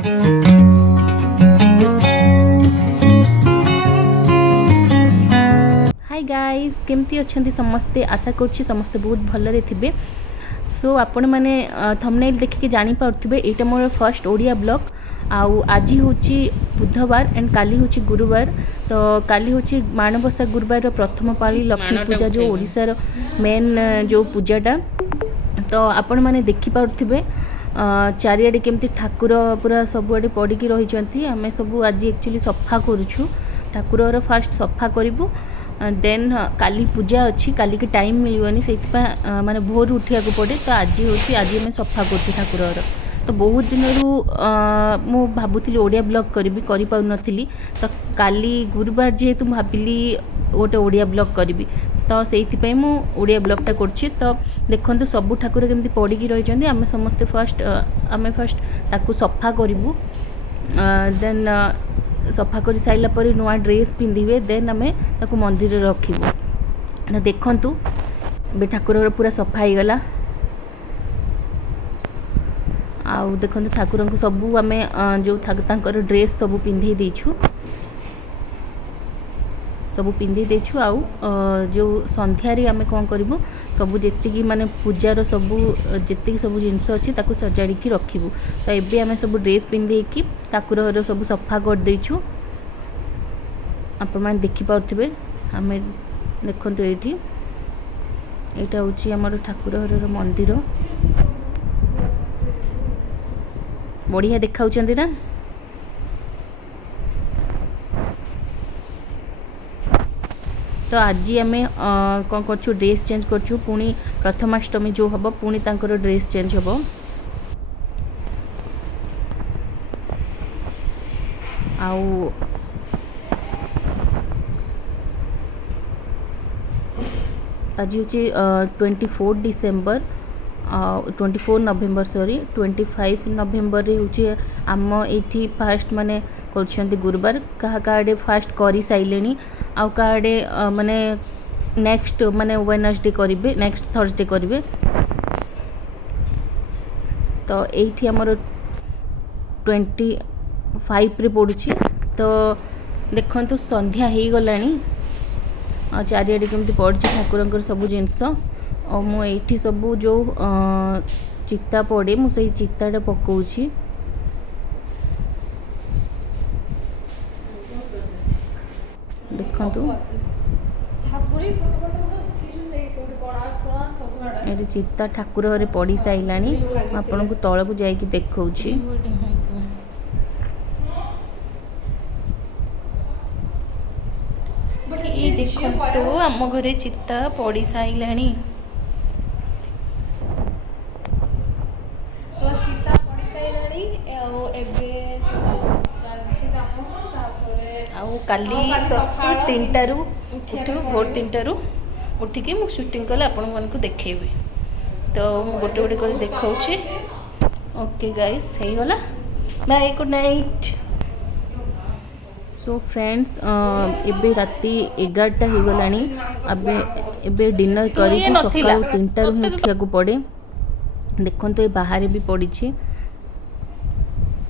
Hi guys केमती अच्छे समस्ते आशा करुँची समस्ते बहुत भलरे थे। सो आपण मैंने थंबनेल देखिके जानी पारुथिबे एटा मोर फर्स्ट ओडिया ब्लॉग। आउ आज हूँ बुधवार एंड काली हूँ गुरुवार। तो काली हूँ माणबसा गुरुवार प्रथम पाली लक्ष्मी पूजा जो ओडिशार मेन जो पूजाटा। तो आपण मैंने देखि पारुथिबे चारिआडे केमती ठाकुर पूरा सबुआडे पड़िकी रही। आम सब आज एक्चुअली सफा करूँ ठाकुर फास्ट सफा करूँ देन काली पूजा अच्छी काली की टाइम मिलनी से माने भोर उठा पड़े। तो आज हूँ आज आम सफा कर ठाकुर। तो बहुत दिन मु भावुली ओडिया ब्लॉग करी पारुनथली। तो काली गुरुवार जेहेतु भाविली गोटे ओडिया ब्लॉग करी तो से मु ओडिया ब्लॉगटा कर। तो देखो सबू ठाकुर केमती पड़िकी रही आम समस्ते आम फर्स्ट ताकू सफा करूँ देन सफा कर साइला पर नुआ ड्रेस पिंधे देन आम ताकू मंदिर रखिबू। तो देखंतु बे ठाकुर पूरा सफा हो गला। आउ देखो ठाकुर को सबू आम जो तांकर ड्रेस सबू पिंधे देछु सबू पिंधे देछु। आउ जो संध्यारे आम कौन करूँ सबू जी माने पूजार सबू जी सबू जिनस अच्छी ताकू सजाड़ी रखिबू। तो एबे आम सब ड्रेस पिंधे कि ठाकुर सब सफा कर देछु। आपण मैंने देखिपे आम देखु ये यहाँ हूँ आमर ठाकुर मंदिर बढ़िया देखा ना। तो आज आम कौन कर ड्रेस चेंज कर पुणी प्रथमाष्टमी जो हम पुणी तांकर ड्रेस चेंज हम। आउ आज हूँ 24 डिसेम्बर 24 नवेम्बर सॉरी 25 नवेम्बर हूँ आम ये फास्ट माने कर गुरुवार क्या आड़े फास्ट कर सारे आउ आड़े माने नेक्स्ट माने वेडनेसडे करेंगे नेक्स्ट थर्सडे करेंगे। तो ये आमर 25 रे पड़ुछि। तो देखो संध्या हो गला चारिआडे केमती पड़ी ठाकुर सब जिनस और मुझे सबू जो चिता पड़े मुझे चिताटा पकाउछि। देखंतु ये चिता ठाकुर घरे पड़ी साइलानी आपन को तल को जाइए देखौछि। ये देखंतु आम घरे चिता पड़ी साइलानी। काली 3टारू उठू भोर 3टारू उठिकी मु शूटिंग कले आपण को देखेबी। तो गोटे गोटे कर देखौछि। ओके गाइस हे गला bye good night. So friends एबे राती 11टा हो गलानी। एबे डिनर करी सकाळ 3टारू ही उठिया को पड़े। देखो तो ये बाहर भी पड़ी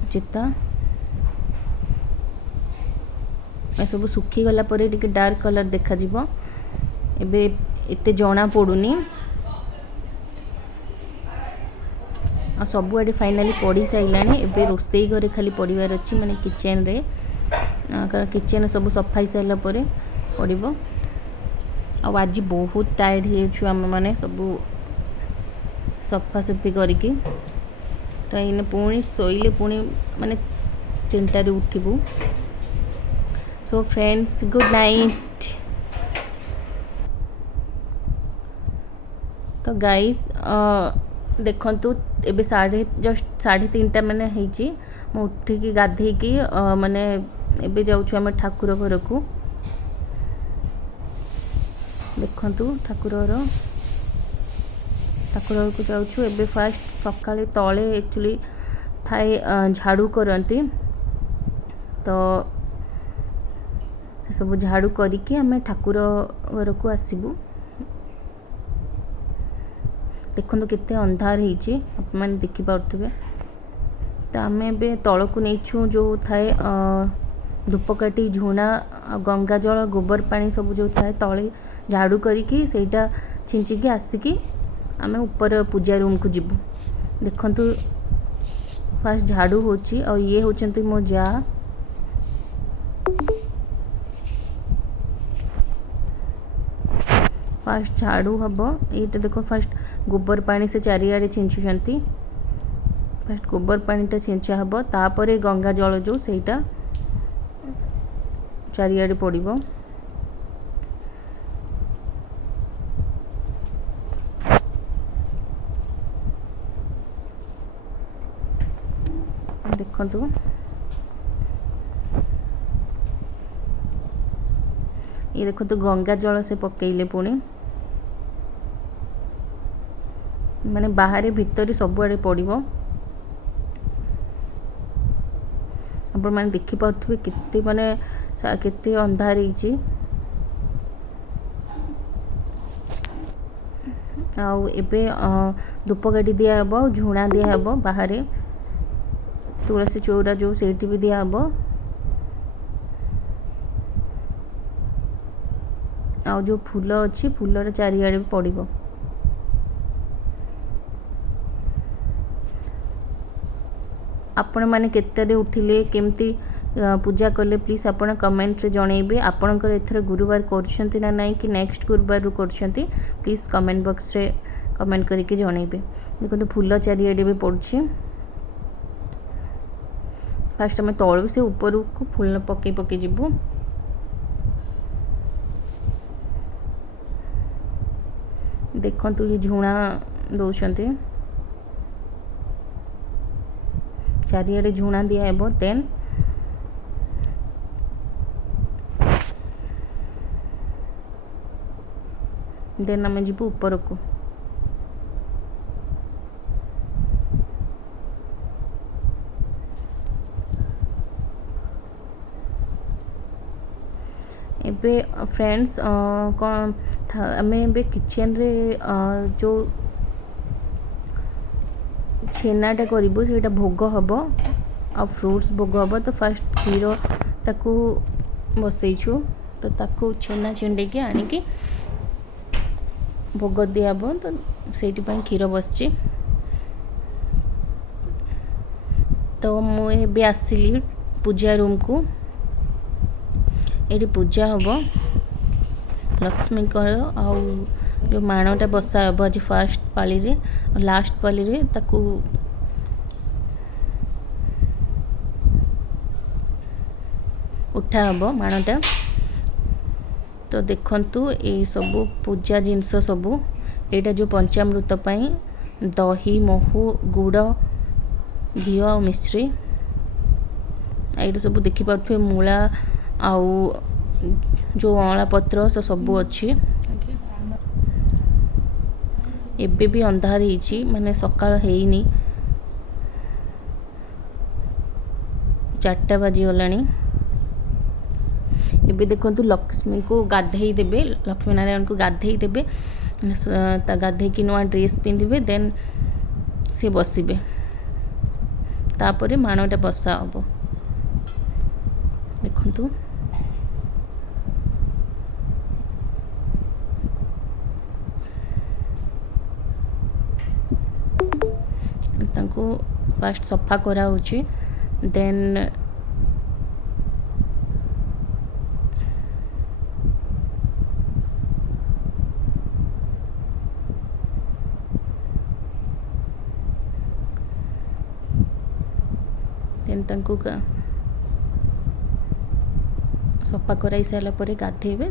चिता सब सुखी गला पर टिके डार्क कलर देखा जीवो एबे एते जना पड़ुनी आ सब आड़े फाइनाली पड़ी साइलानी। एबे रोसई घरे खाली पड़िबार अछि माने किचन रे किचन सब सफाई साइला परे पड़िबो। आ आज बहुत टायर्ड हे आम माने सब सफा सफी करिकी। तो इन पुणी शोइले पुणी माने 3टारे उठिबू। So friends good night. तो गाइस देखंतु एबे जस्ट 3:30 माने हेची मु उठिकी गाधेकी माने एबे जाउछु हम ठाकुर घर को। देखंतु ठाकुर को जाउछु। एबे फास्ट सकाळे तळे एक्चुअली थाए झाड़ू करती। तो सब झाड़ू करिकी आम ठाकुर घर को आसबू। देखो केते अंधार होती आप देखिपे। तो आम ए तौक नहीं जो थाए धूपकाठी झुणा गंगा जल गोबर पानी सब जो थाए तले झाड़ू करिकी सेटा छिंचिकी आसिकी आम ऊपर पूजा रूम को जीवु। देखंतु फास्ट झाड़ू होची और ये होचंती मो जा फास्ट झाड़ू हम ये देखो फास्ट गोबर पानी से चारिआडे छिंचुचंती फास्ट गोबर पानीटा छिंचा हम तापर गंगा जल जो सेटा चारिआडे पड़िबो। देखंतु ये देखो गंगा जल से पकेइले पुणी माने बाहर भीतर सबुआड़े पड़िबो। आपण माने देखि पाथुबे केते माने केते अंधार ହେଇଛି आउ एबे धूपकाठी दिया हबो झुणा दिया हबो बाहर तुलसी चौरा जो सेठी भी दिया हबो आउ जो फूल अच्छी फूलर चारिआडे पड़िबो। आपण माने केतरे उठिले केमती पूजा कले प्लीज आपण कमेंट रे जणेबे। आपणकर एथर गुरुवार करछंती ना नाही कि नेक्स्ट गुरुवार रु करछंती प्लीज कमेंट बॉक्स रे कमेंट करके जणेबे। देखो फूल चारिआडे भी पड़छि फास्ट आम तलू से ऊपर को फूल पकई पकई जीवु। देखंतु ये झुणा दौरान चारिआडे झुणा दिया हेबो देन आम जीवु ऊपर को। एबे फ्रेंड्स कौन आम ए किचन रे जो छेनाटा करूँ से भोग हम आ फ्रूट्स भोग हम तो फास्ट क्षीर टाकू बसईचु तो ताकू छेना छिंडेकी आनिकी भोग दिहब तो से क्षीर बसची। तो मुझे आसली पूजा रूम को ये पूजा हम लक्ष्मी आउ जो माणटा बसा हम आज फास्ट पाली रे लास्ट पाली रे ताकू उठा हम माणटा। तो देखंतु ये सबू पूजा जिनस सबू एटा जो पंचामृत पाई दही महू गुड़ घी और मिश्री ये सब देखिपे मूला आउ जो अँला पत्र से सबू अच्छी एबे भी अंधार ही माने सकाळ हेनी 4टा बाजी गलानी। एबे देखंतु लक्ष्मी को गाधेई देबे लक्ष्मी नारायण को गाधेई देबे गाधे की नुआ ड्रेस पिंधिबे देन से बसिबे तापरे मानटा बसा हबो। देखंतु तांको फास्ट सफा करा होची देन तांको सफा कराई सारा पर गाधेबे।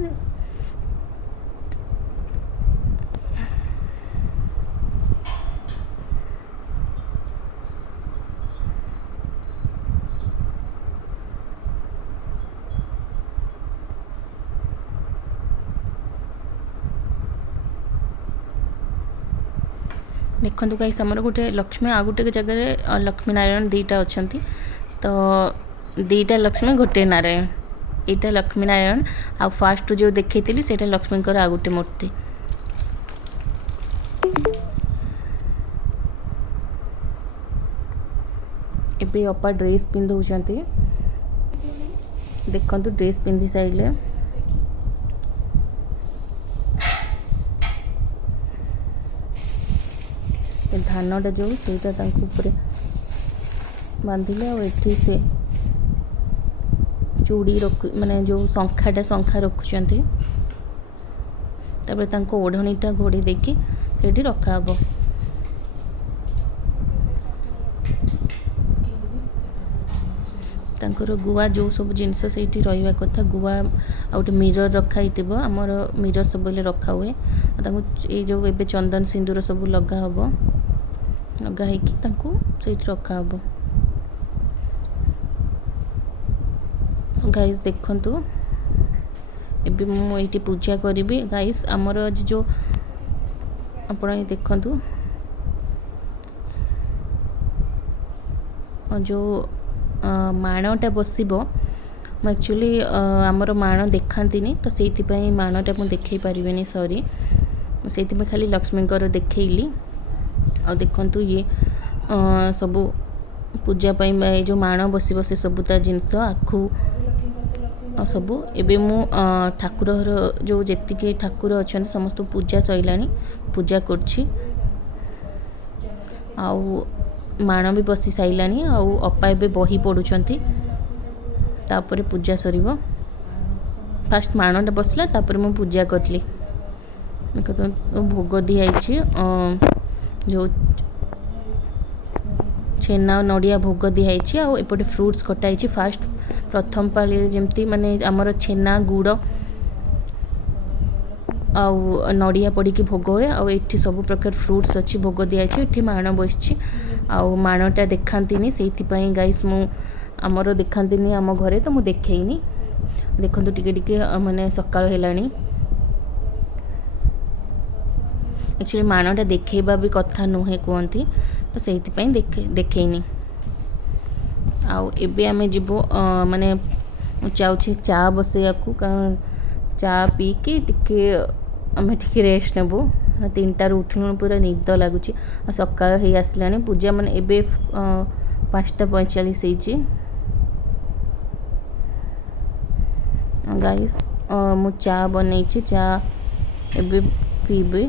देखो गाइस आमर गोटे लक्ष्मी आ गोटे जगह लक्ष्मी नारायण दीटा अच्छा तो दीटा लक्ष्मी गोटे नारायण यहाँ लक्ष्मी नारायण आ फास्ट जो देखी से लक्ष्मी आ गोटे मूर्ति। एबे अपा ड्रेस पिंधौछंती देखंतु ड्रेस पिंधि साइले धानटा जो ସେଇଟା ତାଙ୍କୁ ଉପରେ ବାନ୍ଧିଲେ ଆଉ ଏଠି ସେ ଚୁଡ଼ି ମାନେ ଯେଉଁ ଶଙ୍ଖା ରଖୁଛନ୍ତି ତାପରେ ତାଙ୍କୁ ଓଢ଼ଣୀଟା ଘୋଡ଼େଇ ଦେଇକି ସେଇଠି ରଖାହେବ। ତାଙ୍କର ଗୁଆ ଯେଉଁ ସବୁ ଜିନିଷ ସେଇଠି ରହିବା କଥା ଗୁଆ ଆଉ ଗୋଟେ ମିରର ରଖା ହେଇଥିବ ଆମର ମିରର ସବୁବେଳେ ରଖା ହୁଏ ଆଉ ତାଙ୍କୁ ଏଇ ଯେଉଁ ଏବେ ଚନ୍ଦନ ସିନ୍ଦୁର ସବୁ ଲଗା ହେବ ଲଗା ହେଇକି ତାଙ୍କୁ ସେଇଠି ରଖାହେବ। ଗାଇସ୍ ଦେଖନ୍ତୁ ଏବେ ମୁଁ ଏଇଠି ପୂଜା କରିବି। ଗାଇସ୍ ଆମର ଆଜି ଯେଉଁ ଆପଣ ଦେଖନ୍ତୁ ଯେଉଁ ମାଣଟା ବସିବ ମୁଁ ଆକ୍ଚୁଆଲି ଆମର ମାଣ ଦେଖାନ୍ତିନି ତ ସେଇଥିପାଇଁ ମାଣଟା ମୁଁ ଦେଖାଇ ପାରିବିନି ସରି ସେଇଥିପାଇଁ ଖାଲି ଲକ୍ଷ୍ମୀଙ୍କର ଦେଖେଇଲି। ଆଉ ଦେଖନ୍ତୁ ଇଏ ସବୁ ପୂଜା ପାଇଁ ଏ ଯେଉଁ ମାଣ ବସିବ ସେ ସବୁ ତା ଜିନିଷ ଆଖୁ ସବୁ ଏବେ ମୁଁ ଠାକୁରର ଯେଉଁ ଯେତିକି ଠାକୁର ଅଛନ୍ତି ସମସ୍ତଙ୍କୁ ପୂଜା ସରିଲାଣି ପୂଜା କରୁଛି ଆଉ ମାଣ ବି ବସି ସାରିଲାଣି ଆଉ ଅପା ଏବେ ବହି ପଢ଼ୁଛନ୍ତି ତାପରେ ପୂଜା ସରିବ। ଫାଷ୍ଟ ମାଣଟା ବସିଲା ତାପରେ ମୁଁ ପୂଜା କଲି ଭୋଗ ଦିଆହେଇଛି ଯେଉଁ ଛେନା ନଡ଼ିଆ ଭୋଗ ଦିଆହେଇଛି ଆଉ ଏପଟେ ଫ୍ରୁଟ୍ସ କଟା ହେଇଛି। ଫାଷ୍ଟ ପ୍ରଥମ ପାଳିରେ ଯେମିତି ମାନେ ଆମର ଛେନା ଗୁଡ଼ ଆଉ ନଡ଼ିଆ ପଡ଼ିକି ଭୋଗ ହୁଏ ଆଉ ଏଠି ସବୁ ପ୍ରକାର ଫ୍ରୁଟ୍ସ ଅଛି ଭୋଗ ଦିଆହେଇଛି। ଏଠି ମାଣ ବସିଛି ଆଉ ମାଣଟା ଦେଖାନ୍ତିନି ସେଇଥିପାଇଁ ଗାଇସ୍ ମୁଁ ଆମର ଦେଖାନ୍ତିନି ଆମ ଘରେ ତ ମୁଁ ଦେଖେଇନି। ଦେଖନ୍ତୁ ଟିକେ ଟିକେ ମାନେ ସକାଳ ହେଲାଣି ଆକ୍ଚୁଆଲି ମାଣଟା ଦେଖେଇବା ବି କଥା ନୁହେଁ କୁହନ୍ତି ତ ସେଇଥିପାଇଁ ଦେଖେଇନି। ଆଉ ଏବେ ଆମେ ଯିବୁ ମାନେ ମୁଁ ଚାହୁଁଛି ଚା ବସେଇବାକୁ କାରଣ ଚା ପିଇକି ଟିକେ ଆମେ ଟିକେ ରେଷ୍ଟ ନେବୁ 3ଟାରୁ ଉଠିଲୁଣି ପୁରା ନିଦ ଲାଗୁଛି ଆଉ ସକାଳ ହେଇ ଆସିଲାଣି ପୂଜା ମାନେ ଏବେ 5:45 ହେଇଛି। ଗାଇସ୍ ମୁଁ ଚା ବନେଇଛି ଚା ଏବେ ପିଇବି।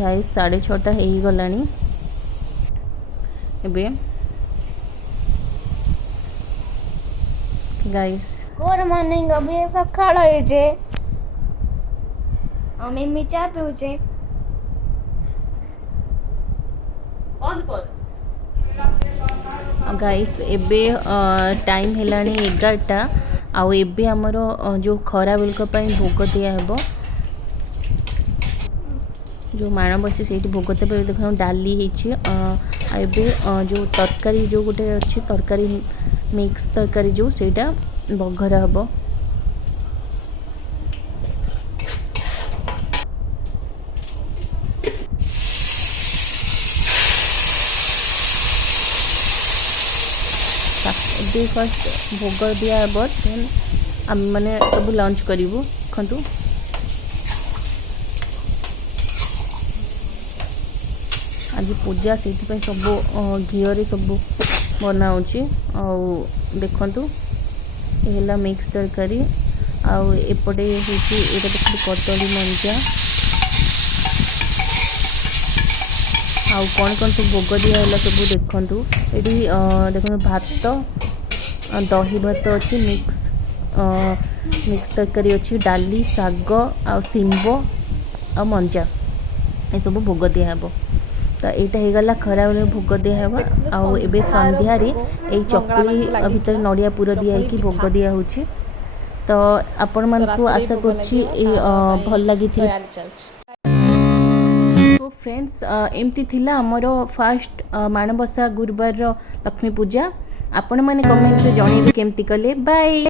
ଗାଇସ୍ 6:30 ହେଇଗଲାଣି ଏବେ गाइस गुड मॉर्निंग अभी सकाळ होइछे ଆମେ ମି ଚା ପିଉଛେ गाइस एबे टाइम हेलानी 11टा आउ एबे हमर जो खरा बेलक पई भोग दिया हेबो जो माण बसी सेठी भोग देबे देखो डाली ହେଇଛି एबे जो तरकारी जो गोटे अछि तरकारी मिक्स तरकारी जो सेटा बघरा हबो। फर्स्ट भोग दिया हे देन आम मैंने सब लंच करूँ देखु आज पूजा से सब घीरे सब बनाऊँगी देखु है मिक्स तरकारी आपटे देखिए कदली मंजा आउ कौन कौन सब भोग दिहला सब देखु ये देखो भात दही भात अच्छी मिक्स तरकारी अच्छी डाली शाग आ शिंब आ मंजा ये सब भोग दिहब तो यहाँ होगला खरा बेले भोग दिहब आउ ए संध्यार यही चकुली भितर नड़िया पुर दिखाई भोग दिया तो आपण मान आशा कर भल लगी। तो फ्रेंड्स एमती थिला हमरो फर्स्ट माणबसा गुरुवार लक्ष्मी पूजा आपण माने कमेंट रे जणेबे केमती कले बाय।